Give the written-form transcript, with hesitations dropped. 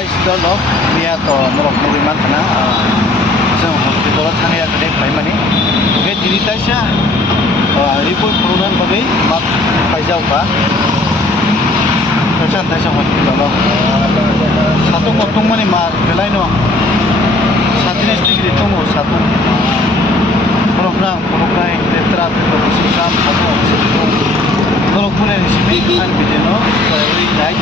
hospital no biya to norok muriman kana जों हस्पिटालाव थांनाया कनेक्ट बाय माने ओके दिनितायसा रिपोर्ट पुरनान बागै मा फायजावबा तसा तसा हस्पिटालाव सातो कतong माने मा केलाय न 37 डिग्री दङ सातो परoknai letra पेपर सिस्टम आरो norok पुने सिमे खान बिदिनो ओरै नाय